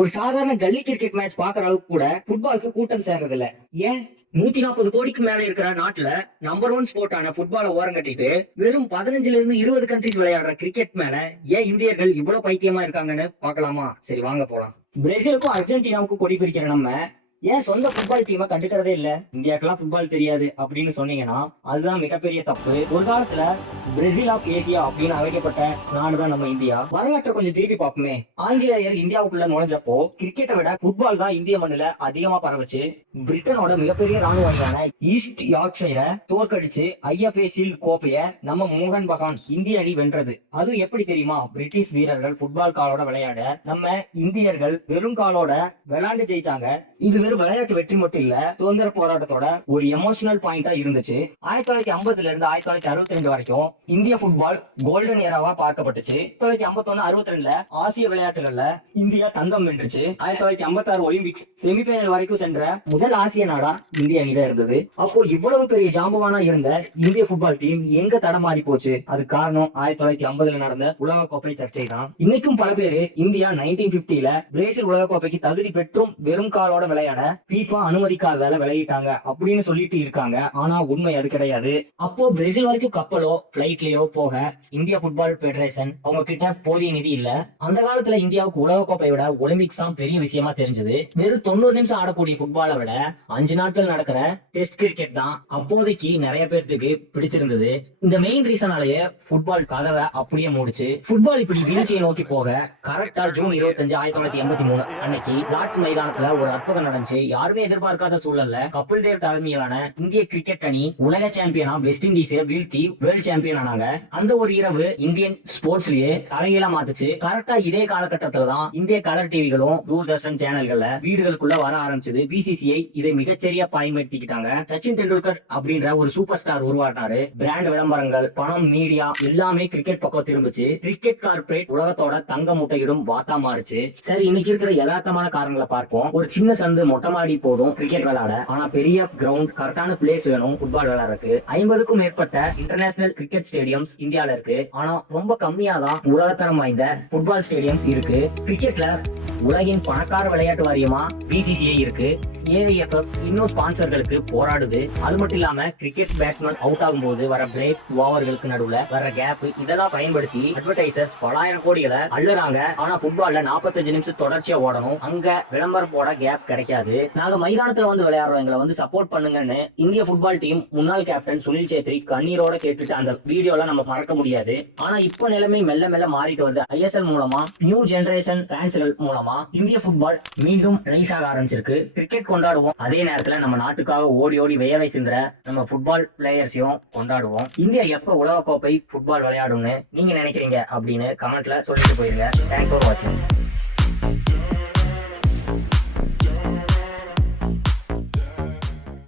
ஒரு சாதாரண கல்லி cricket match பாக்குற அளவுக்கு கூட ஃபுட்பாலுக்கு கூட்டம் சேர்றது இல்ல. ஏன் 140 கோடிக்கு மேல இருக்கிற நாட்டுல நம்பர் 1 ஸ்போர்ட்டான ஃபுட்பால ஓரம் கட்டிட்டு வெறும் 15ல இருந்து 20 கண்ட்ரிஸ் விளையாடுற கிரிக்கெட் மேல ஏன் இந்தியர்கள் இவ்வளவு பைத்தியமா இருக்காங்கன்னு பாக்கலாமா? சரி வாங்க போலாம். பிரேசிலுக்கும் அர்ஜென்டினாவுக்கும் கொடி பிரிக்கிற நம்ம ஏன் சொந்த ஃபுட்பால் டீமை கண்டுக்கிறதே இல்ல? இந்தியாக்கெல்லாம் ஃபுட்பால் தெரியாது அப்படின்னு சொன்னீங்கன்னா அதுதான் மிகப்பெரிய தப்பு. ஒரு காலத்துல பிரேசில் ஆஃப் ஏசியா அப்படின்னு அழைக்கப்பட்ட நாடுதான் நம்ம இந்தியா. வரலாற்றை கொஞ்சம் திருப்பி பார்ப்போமே. ஆங்கிலேயர் இந்தியாவுக்குள்ள நுழைஞ்சப்போ கிரிக்கெட்டை விட ஃபுட்பால் தான் இந்திய மண்ணுல அதிகமா பரவச்சு. பிரிட்டனோட மிகப்பெரிய ராணுவ அணியான ஈஸ்ட் யார்க்ஷயரை தோற்கடிச்சு ஐஎஃப்ஏ ஷீல்ட் கோப்பைய நம்ம மோகன் பகான் இந்திய அணி வென்றது. அது எப்படி தெரியுமா? பிரிட்டிஷ் வீரர்கள் ஃபுட்பால் காலோட விளையாட நம்ம இந்தியர்கள் வெறும் காலோட விளையாண்டு ஜெயிச்சாங்க. இது விளையாட்டு வெற்றி மட்டும் இல்ல, சுதந்திர போராட்டத்தோட ஒரு எமோஷனல் பாயிண்டா இருந்துச்சு. 1950ல இருந்து 1962 வரைக்கும் இந்திய ஃபுட்பால் கோல்டன் ஏராவா பார்க்கப்பட்டுச்சு. 1951-62ல ஆசிய விளையாட்டுகள்ல இந்தியா தங்கம் வென்றுச்சு. 1956 ஒலிம்பிக்ஸ் செமிஃபைனல் வரைக்கும் சென்ற முதல் ஆசிய நாடா இந்திய அணிதான் இருந்தது. அப்போ இவ்வளவு பெரிய ஜாம்பவானா இருந்த இந்திய ஃபுட்பால் டீம் எங்க தடமாறி போச்சு? அது காரணம் 1950ல நடந்த உலக கோப்பை சர்ச்சை தான். இன்னைக்கும் பல பேரு இந்தியா 1950ல பிரேசில் உலக கோப்பைக்கு தகுதி பெற்றும் வெறும் காலோட விளையாட FIFA அனுமதிக்காததால விளையிட்டாங்க அப்படின்னு சொல்லிட்டு இருக்காங்க. ஆனா உண்மை அது கிடையாது. அப்போ பிரேசில் வரைக்கும் கப்பலோ பிளைட்லயோ போக இந்தியா ஃபுட்பால் பெடரேஷன் அவங்க கிட்ட போதிய நிதி இல்ல. அந்த காலத்துல இந்தியாவுக்கு உலக கோப்பை விட ஒலிம்பிக்ஸ் தான் பெரிய விஷயமா தெரிஞ்சது. வெறும் 90 நிமிஷம் ஆடக்கூடிய ஃபுட்பாலை விட 5 நாட்கள் நடக்கிற டெஸ்ட் கிரிக்கெட் தான் அப்போதைக்கு நிறைய பேருக்கு பிடிச்சிருந்தது. இந்த மெயின் ரீசனாலேயே ஃபுட்பால் கதவை அப்படியே மூடிச்சு. ஃபுட்பால் இப்படி வீழ்ச்சியை நோக்கி போக கரெக்டா ஜூன் 25, 1983 அன்னைக்கு லார்ட்ஸ் மைதானத்துல ஒரு அற்புதம் நடந்துச்சு. யாருமே எதிர்பார்க்காத சூழல்ல கபில் தேவ் தலைமையிலான இந்திய கிரிக்கெட் அணி உலக சாம்பியனா வெஸ்ட் இண்டீஸை வீழ்த்தி வேர்ல்ட் சாம்பியன் ஆனாங்க. அந்த ஒரு இரவு இந்தியன் ஸ்போர்ட்ஸ்லயே தலைகீழா மாத்துச்சு. கரெக்டா இதே காலகட்டத்துல தான் இந்திய கலர் டிவிகளும் தூர்தர்ஷன் சேனல்கள்ல வீடுகளுக்குள்ள வர ஆரம்பிச்சது. பிசிசிஐ இதை மிகச்சரியா பயன்படுத்திக்கிட்டாங்க. சச்சின் டெண்டுல்கர் அப்படின்ற ஒரு சூப்பர் ஸ்டார் உருவாட்டாரு. பிராண்ட் விளம்பரங்கள், பணம், மீடியா எல்லாமே கிரிக்கெட் பக்கம் திரும்பிச்சு. கிரிக்கெட் கார்பரேட் உலகத்தோட தங்க முட்டையிடும் வாத்தா மாறுச்சு. சரி, இன்னைக்கு இருக்கிற யதார்த்தமான காரணங்களை பார்ப்போம். ஒரு சின்ன சந்து மொட்டை மாடி போதும் கிரிக்கெட் விளையாட. ஆனா பெரிய கிரவுண்ட், கரெக்டான பிளேஸ் வேணும் ஃபுட்பால் விளையாடுறதுக்கு. 50க்கும் மேற்பட்ட இன்டர்நேஷனல் கிரிக்கெட் ஸ்டேடியம்ஸ் இந்தியால இருக்கு. ஆனா ரொம்ப கம்மியா தான் உலகத்தரம் வாய்ந்த ஃபுட்பால் ஸ்டேடியம்ஸ் இருக்கு. கிரிக்கெட்ல உலகின் பணக்கார விளையாட்டு வாரியமா பிசிசிஐ இருக்கு. ஏஐஎஃப்எஃப் இன்னும் ஸ்பான்சர்களுக்கு போராடுது. அது மட்டும் இல்லாம கிரிக்கெட் பேட்ஸ்மேன் அவுட் ஆகும் போது வர பிரேக், ஓவர்களுக்கு நடுவுல வர கேப் இதெல்லாம் பயன்படுத்தி அட்வர்டைசர்ஸ் பலாயிரம் கோடிகளை அள்ளுறாங்க. ஆனா ஃபுட்பால்ல 45 நிமிஷம் தொடர்ச்சியா ஓடணும். அங்க விளம்பரம் போட கேப் கிடைக்காது. நாங்க மைதானத்துல வந்து விளையாடுறோம், எங்களை வந்து சப்போர்ட் பண்ணுங்கன்னு இந்திய ஃபுட்பால் டீம் முன்னாள் கேப்டன் சுனில் சேத்ரி கண்ணீரோட கேட்டுட்டு அந்த வீடியோல நம்ம மறக்க முடியாது. ஆனா இப்ப நிலைமை மெல்ல மெல்ல மாறிட்டு வருது. ஐஎஸ்எல் மூலமா, நியூ ஜெனரேஷன் ஃபேன்ஸ்கள் மூலமா இந்திய ஃபுட்பால் மீண்டும் ரைஸ் ஆக ஆரம்பிச்சிருக்கு. கிரிக்கெட் கொண்டாடுவோம், அதே நேரத்துல நம்ம நாட்டுக்காக ஓடி ஓடி வேலை சிந்துற நம்ம ஃபுட்பால் பிளேயர்ஸையும் கொண்டாடுவோம். இந்தியா எப்ப உலக கோப்பை ஃபுட்பால் விளையாடும்னு நீங்க நினைக்கிறீங்க அப்படின்னு கமெண்ட்ல சொல்லிட்டு போயிருங்க. தேங்க்ஸ் ஃபார் வாட்சிங்.